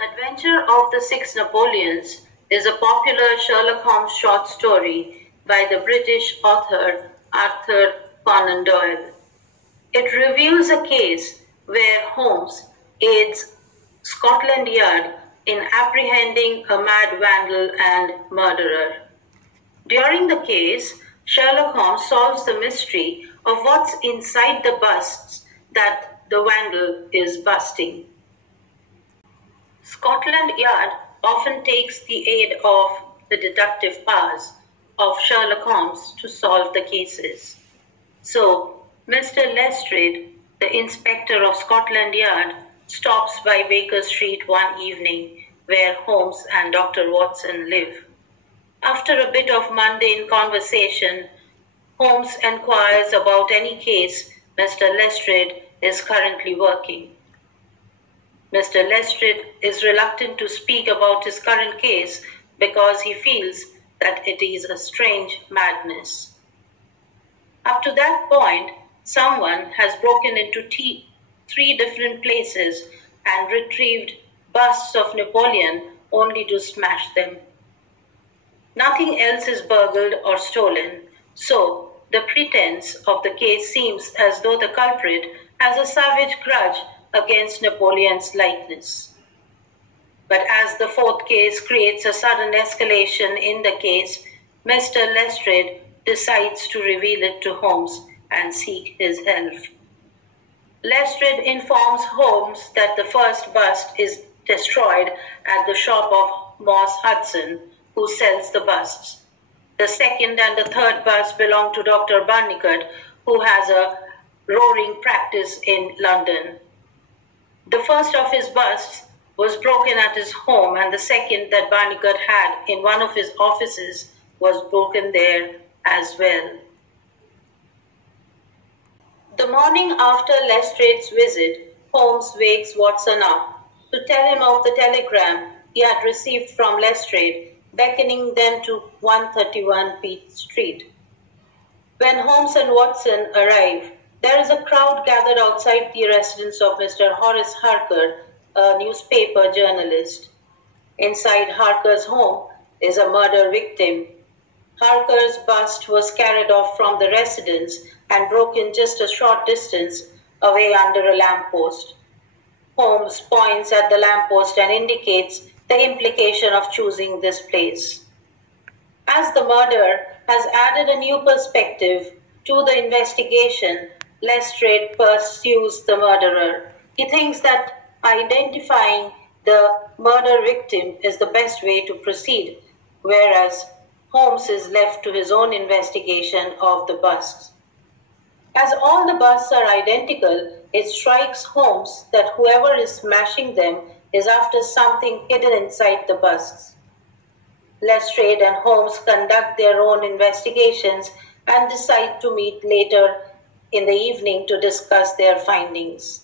Adventure of the Six Napoleons is a popular Sherlock Holmes short story by the British author Arthur Conan Doyle. It reveals a case where Holmes aids Scotland Yard in apprehending a mad vandal and murderer. During the case, Sherlock Holmes solves the mystery of what's inside the busts that the vandal is busting. Scotland Yard often takes the aid of the deductive powers of Sherlock Holmes to solve the cases. So, Mr. Lestrade, the inspector of Scotland Yard, stops by Baker Street one evening where Holmes and Dr. Watson live. After a bit of mundane conversation, Holmes inquires about any case Mr. Lestrade is currently working. Mr. Lestrade is reluctant to speak about his current case because he feels that it is a strange madness. Up to that point, someone has broken into three different places and retrieved busts of Napoleon only to smash them. Nothing else is burgled or stolen, so the pretense of the case seems as though the culprit has a savage grudge against Napoleon's likeness. But as the fourth case creates a sudden escalation in the case, Mr. Lestrade decides to reveal it to Holmes and seek his help. Lestrade informs Holmes that the first bust is destroyed at the shop of Moss Hudson, who sells the busts. The second and the third bust belong to Dr. Barnicot, who has a roaring practice in London. The first of his busts was broken at his home, and the second that Barnicot had in one of his offices was broken there as well. The morning after Lestrade's visit, Holmes wakes Watson up to tell him of the telegram he had received from Lestrade, beckoning them to 131 Pitt Street. When Holmes and Watson arrive, there is a crowd gathered outside the residence of Mr. Horace Harker, a newspaper journalist. Inside Harker's home is a murder victim. Harker's bust was carried off from the residence and broken just a short distance away under a lamppost. Holmes points at the lamppost and indicates the implication of choosing this place. As the murder has added a new perspective to the investigation, Lestrade pursues the murderer. He thinks that identifying the murder victim is the best way to proceed, whereas Holmes is left to his own investigation of the busts. As all the busts are identical, it strikes Holmes that whoever is smashing them is after something hidden inside the busts. Lestrade and Holmes conduct their own investigations and decide to meet later in the evening to discuss their findings.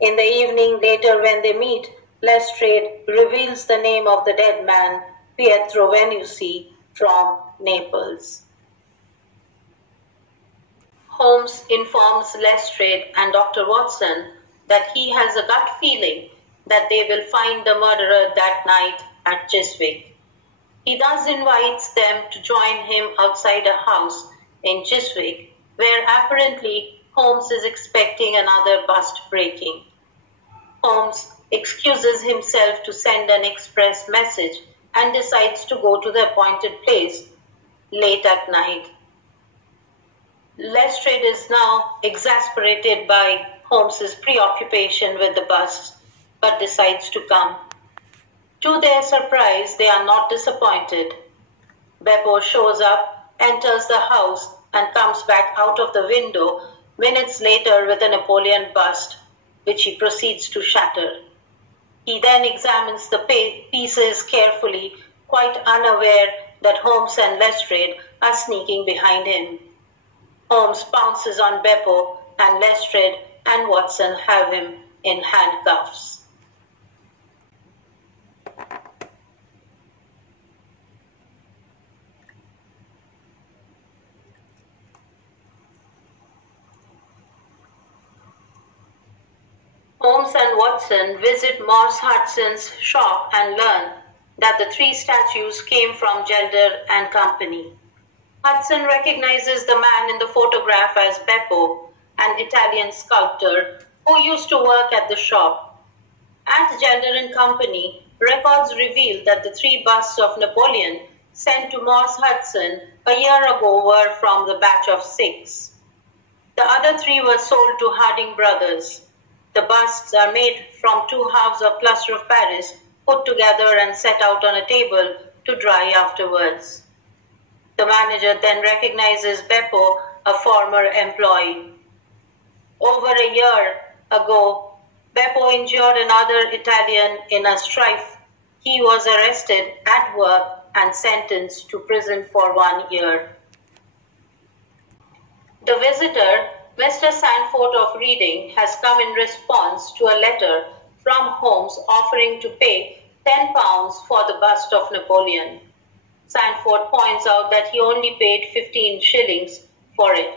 In the evening later when they meet, Lestrade reveals the name of the dead man, Pietro Venusi, from Naples. Holmes informs Lestrade and Dr. Watson that he has a gut feeling that they will find the murderer that night at Chiswick. He thus invites them to join him outside a house in Chiswick, where apparently Holmes is expecting another bust breaking. Holmes excuses himself to send an express message and decides to go to the appointed place late at night. Lestrade is now exasperated by Holmes's preoccupation with the busts, but decides to come. To their surprise, they are not disappointed. Beppo shows up, enters the house, and comes back out of the window minutes later with a Napoleon bust, which he proceeds to shatter. He then examines the pieces carefully, quite unaware that Holmes and Lestrade are sneaking behind him. Holmes pounces on Beppo, and Lestrade and Watson have him in handcuffs. Holmes and and Watson visit Morse Hudson's shop and learn that the three statues came from Gelder and Company. Hudson recognizes the man in the photograph as Beppo, an Italian sculptor who used to work at the shop. At Gelder and Company, records reveal that the three busts of Napoleon sent to Morse Hudson a year ago were from the batch of 6. The other 3 were sold to Harding Brothers. The busts are made from 2 halves of plaster of Paris, put together and set out on a table to dry afterwards. The manager then recognizes Beppo, a former employee. Over a year ago, Beppo injured another Italian in a strife. He was arrested at work and sentenced to prison for 1 year. The visitor, Mr. Sanford of Reading, has come in response to a letter from Holmes offering to pay £10 for the bust of Napoleon. Sanford points out that he only paid 15 shillings for it,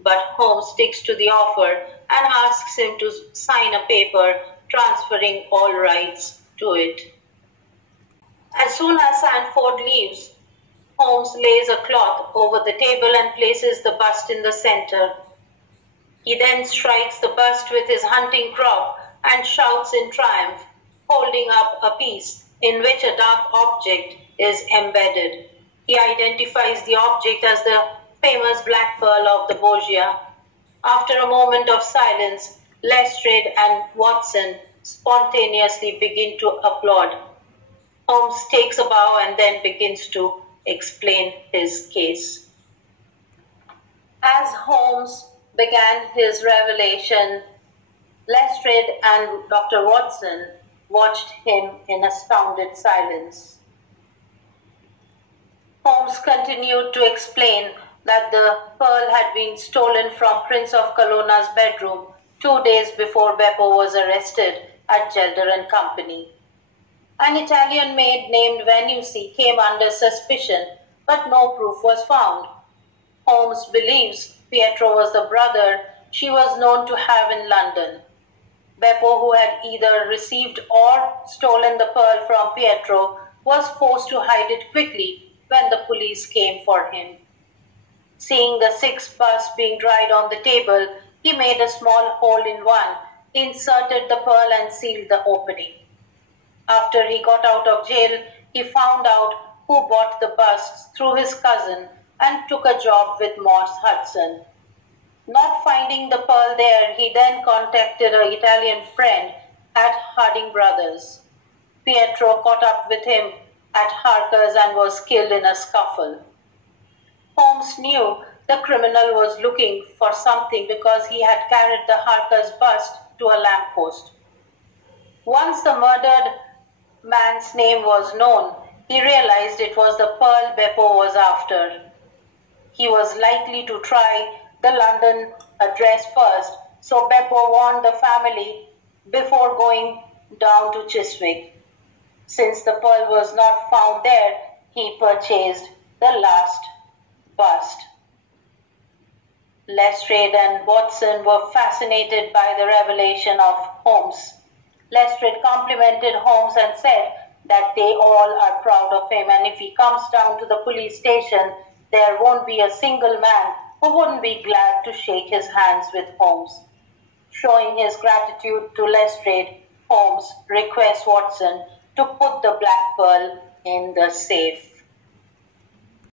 but Holmes sticks to the offer and asks him to sign a paper transferring all rights to it. As soon as Sanford leaves, Holmes lays a cloth over the table and places the bust in the center. He then strikes the bust with his hunting crop and shouts in triumph, holding up a piece in which a dark object is embedded. He identifies the object as the famous black pearl of the Borgia. After a moment of silence, Lestrade and Watson spontaneously begin to applaud. Holmes takes a bow and then begins to explain his case. As Holmes began his revelation, Lestrade and Dr. Watson watched him in astounded silence. Holmes continued to explain that the pearl had been stolen from Prince of Colonna's bedroom 2 days before Beppo was arrested at Gelder and Company. An Italian maid named Venusi came under suspicion, but no proof was found. Holmes believes Pietro was the brother she was known to have in London. Beppo, who had either received or stolen the pearl from Pietro, was forced to hide it quickly when the police came for him. Seeing the 6 busts being dried on the table, he made a small hole in one, inserted the pearl and sealed the opening. After he got out of jail, he found out who bought the busts through his cousin and took a job with Morse Hudson. Not finding the pearl there, he then contacted an Italian friend at Harding Brothers. Pietro caught up with him at Harker's and was killed in a scuffle. Holmes knew the criminal was looking for something because he had carried the Harker's bust to a lamppost. Once the murdered man's name was known, he realized it was the pearl Beppo was after. He was likely to try the London address first, so Beppo warned the family before going down to Chiswick. Since the pearl was not found there, he purchased the last bust. Lestrade and Watson were fascinated by the revelation of Holmes. Lestrade complimented Holmes and said that they all are proud of him, and if he comes down to the police station, there won't be a single man who wouldn't be glad to shake his hands with Holmes. Showing his gratitude to Lestrade, Holmes requests Watson to put the black pearl in the safe.